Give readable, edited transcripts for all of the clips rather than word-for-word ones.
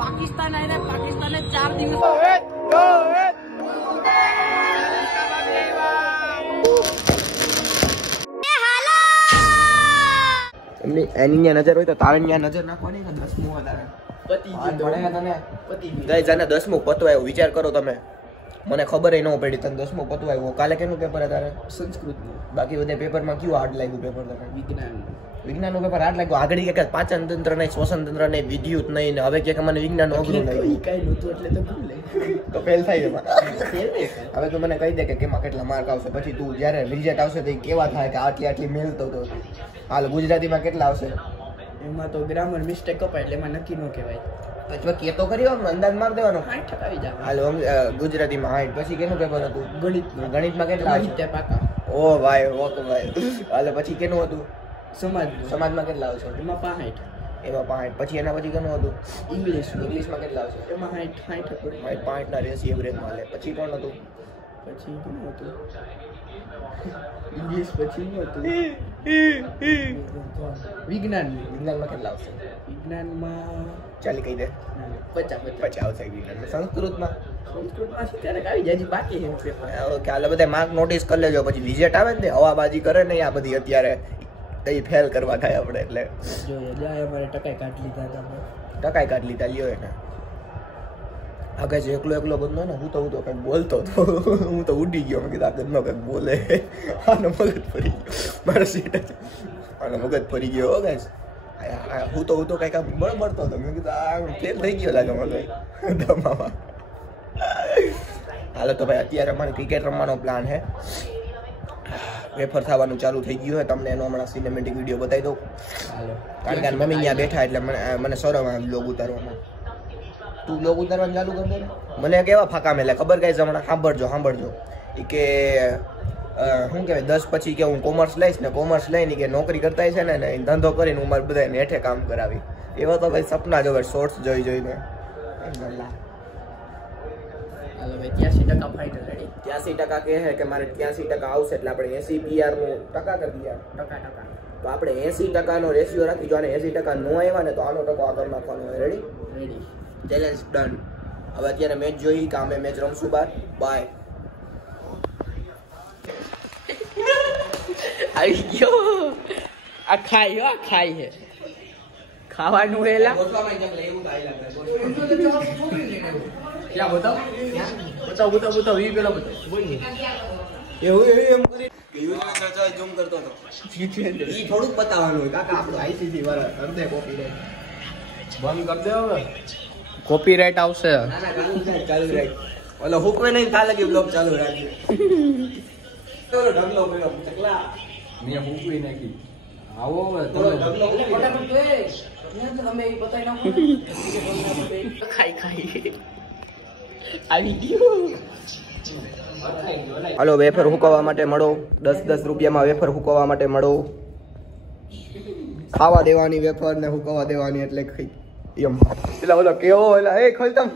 पाकिस्तान आहे ना, पाकिस्तानने 4 दिवस એની નજર હોય તો તારે નજર નાખવાની ને 10મું વધારે પતિ તને ગાઈસ આને 10મું પતવાયું વિચાર કરો તમે. મને ખબર ન પડી તને 10મું પતવાયું. કાલે કેનું પેપર હતા? સંસ્કૃતનું. બાકી બધા પેપરમાં કયું હાર્ડ લાગ્યું પેપર તને? વિજ્ઞાનનું પેપર હાર્ડ લાગ્યું. આગળ કે પાચન તંત્ર નહીં, શ્વસન તંત્ર નહીં, વિદ્યુત નહીં ને હવે કે મને વિજ્ઞાન અઘરું નહીં. કઈ નહોતું એટલે તો ભૂલ તો ફેલ થાય એમાં. હવે તું મને કહી દે કે કેમાં કેટલા માર્ક આવશે, પછી તું જ્યારે રિઝલ્ટ આવશે તો કેવા થાય કે આટલી મેળતો તો હાલ ગુજરાતીમાં કેટલા આવશે? એમાં તો ગ્રામર મિસ્ટેક કપાય એટલે એમાં નક્કી ન કહેવાય. પછી કેતો કરી અંદાજ માર દેવાનો. 60% આવી જાય. હાલો ગુજરાતીમાં 60. પછી કેનું પેપર હતું? ગણિતનું. ગણિતમાં કેટલા? 70 પાકા. ઓ ભાઈ ઓકે ભાઈ. હાલો પછી કેનું હતું? સમાજમાં કેટલા આવશે? એમાં 65. એમાં 65. પછી એના પછી કેનું હતું? ઇંગ્લિશમાં કેટલા આવશે? એમાં 60 65 ના રેસ એવરેજમાં લે. પછી કોણ હતું? પછી કેનું હતું? ઇંગ્લિશ પછી હતું વિજ્ઞાનમાં કેટલા આવશે? વિજ્ઞાનમાં ચાલી કહી દે. 50 આવશે વિજ્ઞાનમાં. સંસ્કૃતમાં ત્યારે આવી જાય બાકી છે પેપર. ઓકે હાલ બધા માર્ક નોટિસ કરી લેજો. પછી રિઝલ્ટ આવે ને હવાબાજી કરે ને આ બધી અત્યારે કઈ ફેલ કરવા થાય આપણે એટલે જોઈએ જાય અમારે ટકાઈ કાઢી લીધા હતા. ટકાઈ કાઢી લીધા લ્યો એને. આગળ જે એકલો બંધો ને હું તો કંઈક બોલતો હતો. હું તો ઉડી ગયો. મેં કીધું આ ગંદનો કંઈક બોલે. આનો મગજ ફરી ગયો. મારો સીટ આનો મગજ ફરી ગયો. ગાઈસ હું તો કંઈક આમ બળબડતો હતો. મેં કીધું આ ફેલ થઈ ગયો લાગે મને ધમામાં. હાલો તો ભાઈ અત્યારે અમારે ક્રિકેટ રમવાનો પ્લાન છે. વેફર થવાનું ચાલુ થઈ ગયું છે. તમને એનો હમણાં સિનેમેટિક વિડીયો બતાવી દઉં. કારણ કે મમ્મી ત્યાં બેઠા એટલે મને શરમ આવે બ્લોગ ઉતારવામાં. તું બ્લોગ ઉતારવાનું ચાલુ કરી દે ને. મને કેવા ફાકા મેલે ખબર ગાઈસ હમણાં સાંભળજો એ કે શું કહેવાય 10 પછી કે હું કોમર્સ લઈશ ને કોમર્સ લઈને કે નોકરી કરતા છે ને ધંધો કરીને હું મારે બધાને હેઠે કામ કરાવી. એવા તો ભાઈ સપના જોવે શોર્ટ્સ જોઈને. હાલો ભાઈ 83% ફાઇનલ રેડી. 83% કહે છે કે મારે 83% આવશે એટલે આપણે 80 PR નું ટકા કરી દઈએ. ટકા તો આપણે 80% નો રેશિયો રાખી જો. અને 80% નો આવ્યા ને તો આનો ટકો આગળ નાખવાનો હોય. Ready challenge done. હવે અત્યારે મેચ જોઈ કે અમે મેચ રમશું બાર. બાય. આવી ગયો. આ ખાઈ છે ખાવાનું હેલા ક્યાં બતાવ 20 પેલા બતાવ એવું એમ કરી ઝૂમ કરતો હતો. ઈ થોડુંક બતાવવાનું હોય કાકા. આપણો ICC વાળા અર્ધે કોપીરાઈટ બંધ કરી દે. હવે કોપીરાઈટ આવશે. ના ચાલુ રાખ. ઓલો હુકવે નહીં કાલે કે બ્લોગ ચાલુ રાખજો. ચલો ઢગલો કર્યો ચકલા મેં હુકવી નાખી. આવો હવે તમે બતાવી નાખો. ખાઈ આવી ગયો. હાલો વેફર હુકવવા માટે મળો. 10 રૂપિયામાં વેફર હુકવવા માટે મળો. ખાવા દેવાની વેફર ને હુકવવા દેવાની એટલે ખાઈ એમ. પેલા ઓલો કેવો એલા એ ખોલતા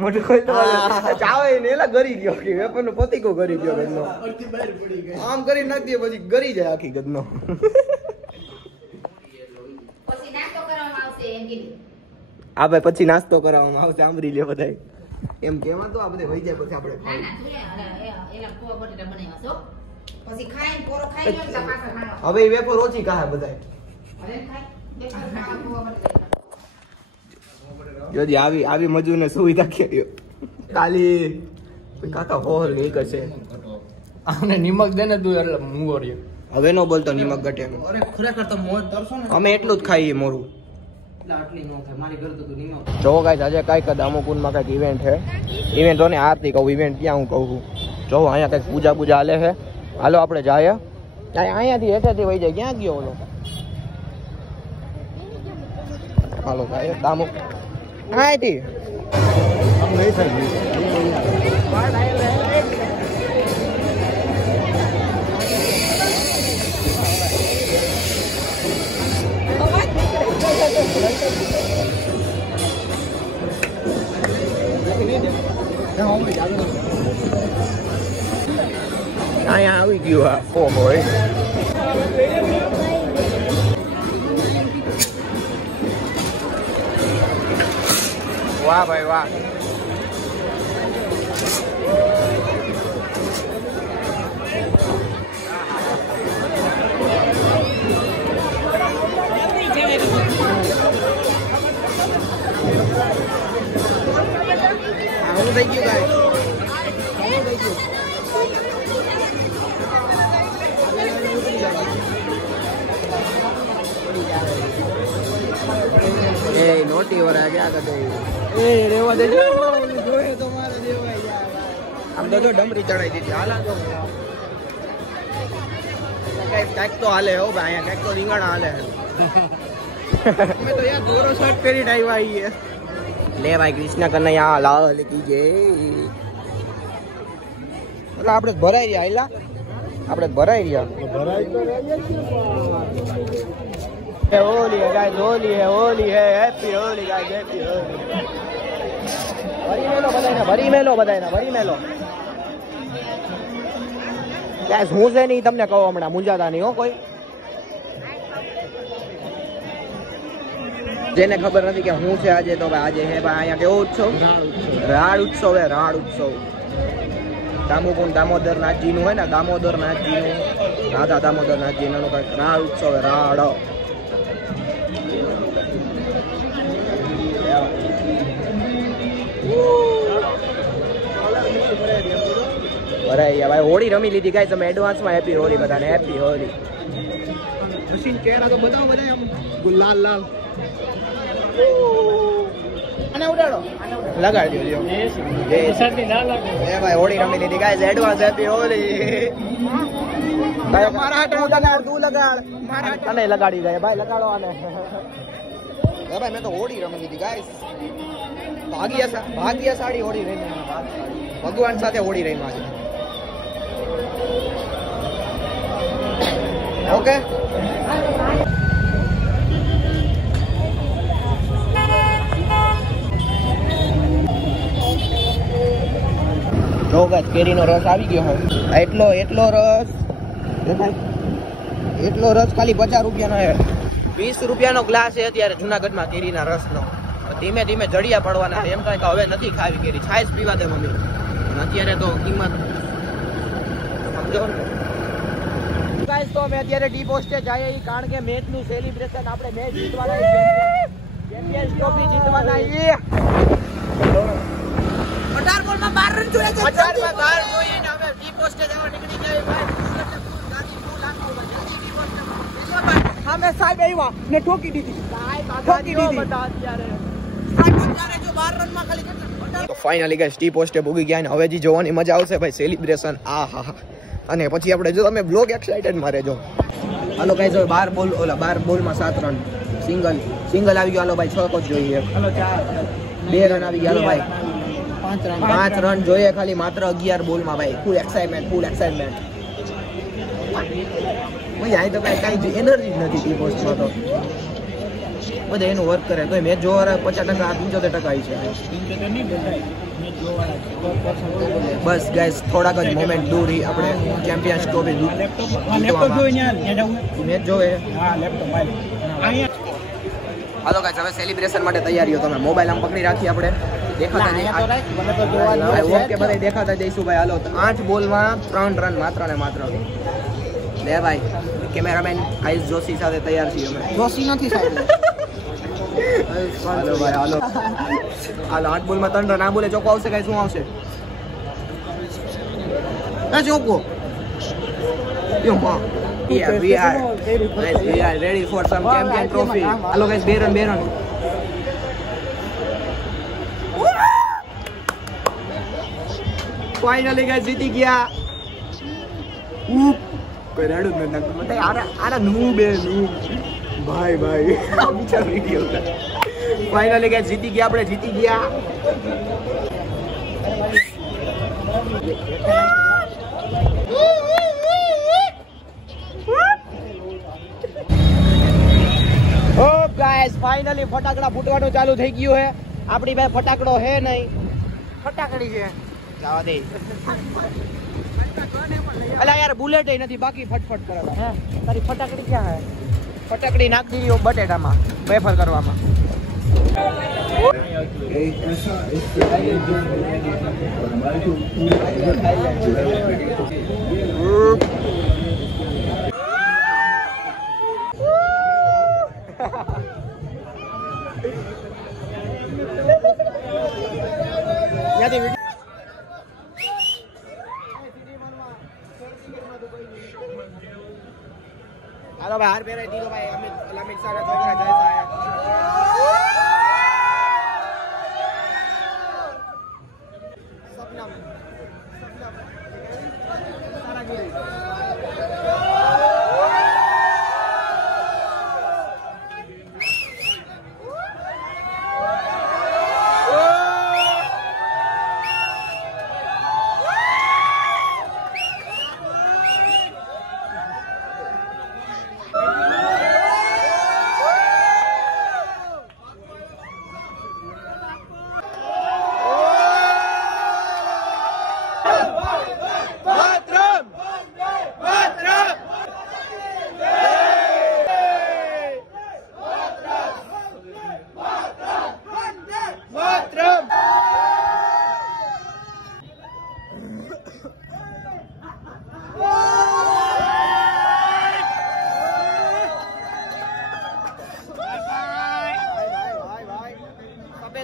મોટું ખોલતા ચાવે ને એલા ગરી ગયો કે વેફર નો પતિકો ગરી ગયો ગદનો. આમ કરી નાખી દે પછી ગરી જાય આખી ગદનો. આ ભાઈ પછી નાસ્તો કરાવવામાં આવશે. આંબરી લે બધાય એમ કેવા તો આ બધે વહી જાય પછી આપણે હવે વેફર ઓછી ખાય બધાય. જોજી આવી મજૂરને સુવિધા કે ખાલી કાકા હોર ગઈ કરશે. આને નિમક દે ને તું એટલે મૂંગો રે. હવે નો બોલતો નિમક ગટે. અરે ખરેખર તો મોજ દરસો ને અમે એટલું જ ખાઈએ મોરું. આટલી નો થાય મારી ઘર તો તું નિમક. જો ગાઈસ આજે કઈક અમુકુનમાં કઈક ઇવેન્ટ છે. ઇવેન્ટ ને આરતી કહું ઇવેન્ટ ક્યાં હું કહું છું. જો અહીંયા કઈક પૂજા હાલે છે. હાલો આપણે જાય. અહીંયાથી હેઠેથી વહી જાય. ક્યાં ગયો ઓલો? હાલો ભાઈ દામો અહીંયાથી આમ નહીં થાય. અહીંયા આવી ગયું આ ઓહો વાહ ભાઈ વાહ. હું થઈ ગયું ગાઈસ. એ નોટી વાળા ક્યાં કરતો એ રેવા દે જોયે તો મારે દેવાય યાર. આમ તો જો ડમરી ચડાઈ દીધી. હાલા તો કાંઈક તો હાલે હો ભાઈ. અહીંયા કાંઈક તો રીંગણા હાલે. અમે તો યાર દોરો શર્ટ પહેરીને આવ્યા આવીએ. લે ભાઈ કૃષ્ણ કનૈયા લાલ કી જય. એટલે આપણે ભરાઈ રહ્યા હિલા. આપણે ભરાઈ રહ્યા. होली है गाइस, होली है, होली है, happy Holi guys, happy Holi. भरी मेलो बधाई, भरी मेलो बधाई, भरी मेलो गाइस. હું છે નહીં તમને કહો હમણાં મુંજાતા નહીં હો કોઈ. જેને ખબર નથી કે હું છે આજે તો ભાઈ આજે હે ભાઈ અહીંયા કેવો ઉત્સવ? રાડ ઉત્સવ હે, રાડ ઉત્સવ. દામોકુંડ દામોદરનાથજી નું હોય ને, દામોદરનાથજી નું, રાધા દામોદરનાથજી નું કઈક રાડ ઉત્સવ હે. રાડ ભાઈ હોળી રમી લીધી ગાઈસ તમે એડવાન્સમાં. હેપી હોળી બધાને, હેપી હોળી. મશીન ચહેરા તો બતાવો બધા આમ ગુલાલ લાલ. આને ઉડાડો, લગાડી દો. એ ભાઈ હોળી રમી લીધી ગાઈસ, એડવાન્સ હેપી હોળી. ભાઈ મારા હાથ લગાડ, તું લગાડ. મારા હાથ તને લગાડી જાય ભાઈ, લગાડો આને. ભાઈ મેં તો હોળી રમી લીધી ગાઈસ. ભાગ્યશાળી હોળી રમી, ભગવાન સાથે હોળી રમી છે. ઓકે જો ગાઈસ કેરીનો રસ આવી ગયો હોય. એટલો રસ એટલો રસ ખાલી 50 રૂપિયાનો છે. 20 રૂપિયાનો ગ્લાસ છે અત્યારે જુનાગઢમાં કેરીના રસનો. ધીમે ધીમે જડિયા પડવાના. એમ કહે કે હવે નથી ખાવી કેરી, છાશ પીવા દે મમ્મી. અત્યારે તો કિંમત સમજો ને ગાઈસ. તો અમે અત્યારે ટી પોસ્ટે જઈએ કારણ કે મેચનું સેલિબ્રેશન આપણે મેચ જીતવાના છે. ચેમ્પિયન્સ ટ્રોફી જીતવાના છે. 18 બોલમાં 12 રન જોઈએ છે. 18 માં 12 જોઈએ ને અમે ટી પોસ્ટે જવા નીકળી ગયા ભાઈ. અમે સાહેબ આવ્યા ને ઠોકી દીધી. ઠોકી દીધી અત્યારે. જો 12 રનમાં ખાલી કેટલા. તો ફાઇનલી ગાઈસ ટી પોસ્ટે ભૂગી ગયા ને હવે જે જોવાની મજા આવશે ભાઈ સેલિબ્રેશન. આહા. અને પછી આપણે જો તમે બ્લોગ એક્સાઇટેડ માં રહેજો. હાલો ગાઈસ હવે 12 બોલમાં 7 રન. સિંગલ આવી ગયો. હાલો ભાઈ 6 કોચ જોઈએ. હાલો 2 રન આવી ગયા. હાલો ભાઈ 5 રન જોઈએ ખાલી માત્ર 11 બોલમાં ભાઈ. ફૂલ એક્સાઇટમેન્ટ. ભાઈ અહીં તો કાંઈ એનર્જી જ નથી ટી પોસ્ટમાં. તો બધા એનું વર્ક કરે તો મેચ જોવા 50% 75% છે. બસ ગાઈસ થોડાક જ મોમેન્ટ દૂર આપણે ચેમ્પિયન્સ ટ્રોફી મેચ જોવે. હાલો ગાઈસ હવે સેલિબ્રેશન માટે તૈયારીઓ. તમે મોબાઈલ આમ પકડી રાખી આપણે દેખાતા ઓકે બધા દેખાતા જઈશું ભાઈ. હાલો 8 બોલમાં 3 રન માત્ર ને માત્ર. લે ભાઈ કેમેરામેન આઈસ જોશી સાથે તૈયાર છીએ અમે. જોશી નથી સાહેબ. હાલો ભાઈ હાલો. હાલો 8 બોલમાં 3 રન. આ બોલે ચોકો આવશે ગાઈસ. શું આવશે? ના ચોકો. યો માં we are ready for some champion trophy. Hello guys 2 run. Finally guys જીતી ગયા. કોઈ રાડું જ નથી નાખતું. આના નૂબ ભાઈ વિચાર વિડીયો ફાઇનલી ગાઈસ જીતી ગયા. આપણે જીતી ગયા. ઓ ગાઈસ ફાઇનલી ફટાકડા ફૂટવાનું ચાલુ થઈ ગયું છે. આપણી ભાઈ ફટાકડો હે નહીં, ફટાકડી છે. જવા દે. અલા યાર બુલેટ નથી બાકી ફટફટ કરે. હે તારી ફટાકડી ક્યાં હે? ફટાકડી નાખી દીધી બટેટામાં વેફર કરવામાં. હાલો ભાઈ હાર પહેરાઈ દીધો ભાઈ અમિત શાહના છોકરા જય સાહેબ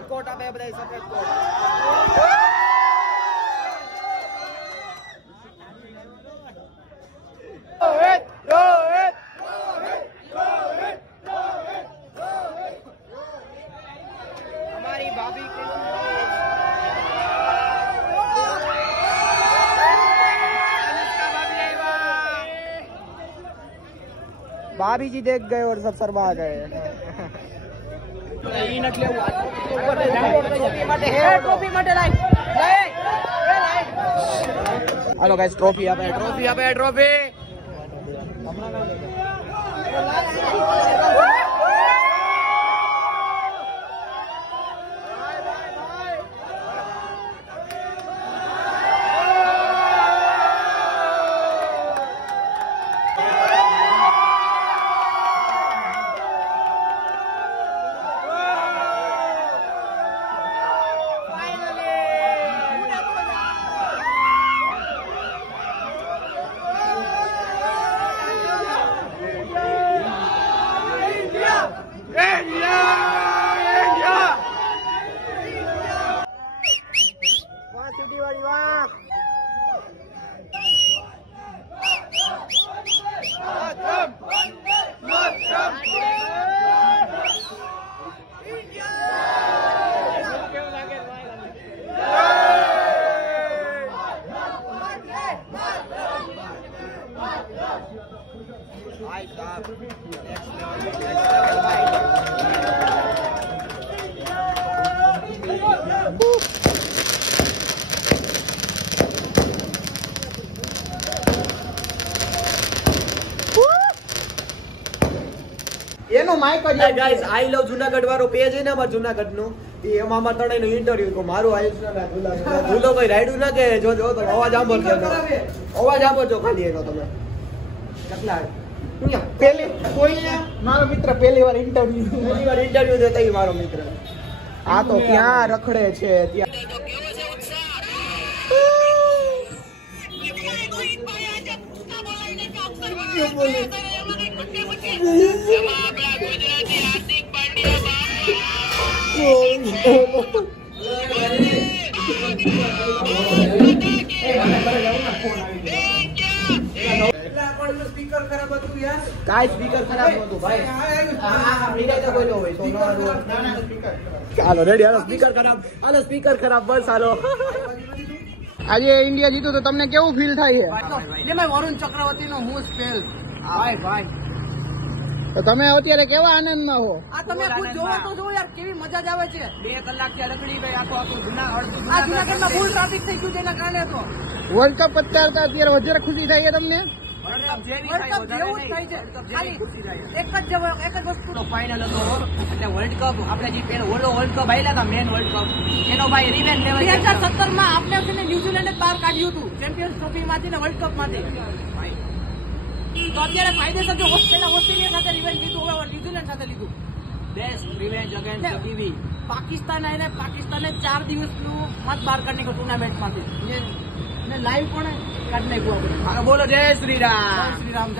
કોટ આપે બધા સફેદ કોટ हमारी भाभी भाभी जी देख गए और सब शर्मा गए हेलो गाइस ट्रॉफी આપે ટ્રોફી એનો માઈક જ ગાઈસ આઈ લવ જુનાગઢ વાળો પેજ છે ને અમાર જુનાગઢ નું એમાં અમાર તણાઈ નું ઇન્ટરવ્યુ કો મારું આયુષ ના ભૂલો કોઈ રાઈડું ના કે જો તો અવાજ સાંભળજો ખાલી એનો તમે કેટલા પહેલી કોઈ મારો મિત્ર પહેલી વાર ઇન્ટરવ્યુ દેતા ઈ મારો મિત્ર આ તો ક્યાં રખડે છે ત્યાં સ્પીકર ખરાબ હતું યાર કાઈ સ્પીકર ખરાબ નહોતું ભાઈ આ વિડિયો તો બોલ્યો હોય સોનો ચાલો રેડી હાલો સ્પીકર ખરાબ બસ હાલો આજે ઇન્ડિયા જીતું તો તમને કેવું ફીલ થાય છે જેમાં વરુણ ચક્રવર્તી નો મૂસ ફેલ ભાઈ તો તમે અત્યારે કેવા આનંદમાં હો આ તમે ખુદ જોવો તો જો યાર કેવી મજા જ આવે છે 2 કલાક થી રખડી ગઈ આખો જુનાગઢમાં ફૂલ ટ્રાફિક થઈ ગયું તેના કારણે તો વર્લ્ડ કપ પત્તા અત્યારે વધારે ખુશી થાય છે તમને વર્લ્ડ કપ જેવું જ થાય છે ખાલી એક જ વસ્તુ ફાઇનલ હતો એટલે વર્લ્ડ કપ આપણે જે પેલો વર્લ્ડ કપ આવેલા હતા મેન વર્લ્ડ કપ એનો ભાઈ રિવેન્જ લેવલ 2017 માં આપણે છે ને ન્યુઝીલેન્ડે બહાર કાઢ્યું હતું ચેમ્પિયન્સ ટ્રોફી માંથી ને વર્લ્ડ કપ માંથી તો અત્યારે ફાયદેસર જો પહેલા ઓસ્ટ્રેલિયા સાથે રિવેન્જ લીધું હવે ન્યુઝીલેન્ડ સાથે લીધું best revenge against TV. Pakistan આવીને પાકિસ્તાને 4 દિવસનું મત બહાર કાઢી નાખ્યો ટુર્નામેન્ટમાંથી. લાઈવ પણ કાઢી નાખ્યું આપણે. બોલો જય શ્રી રામ. જય શ્રી રામ.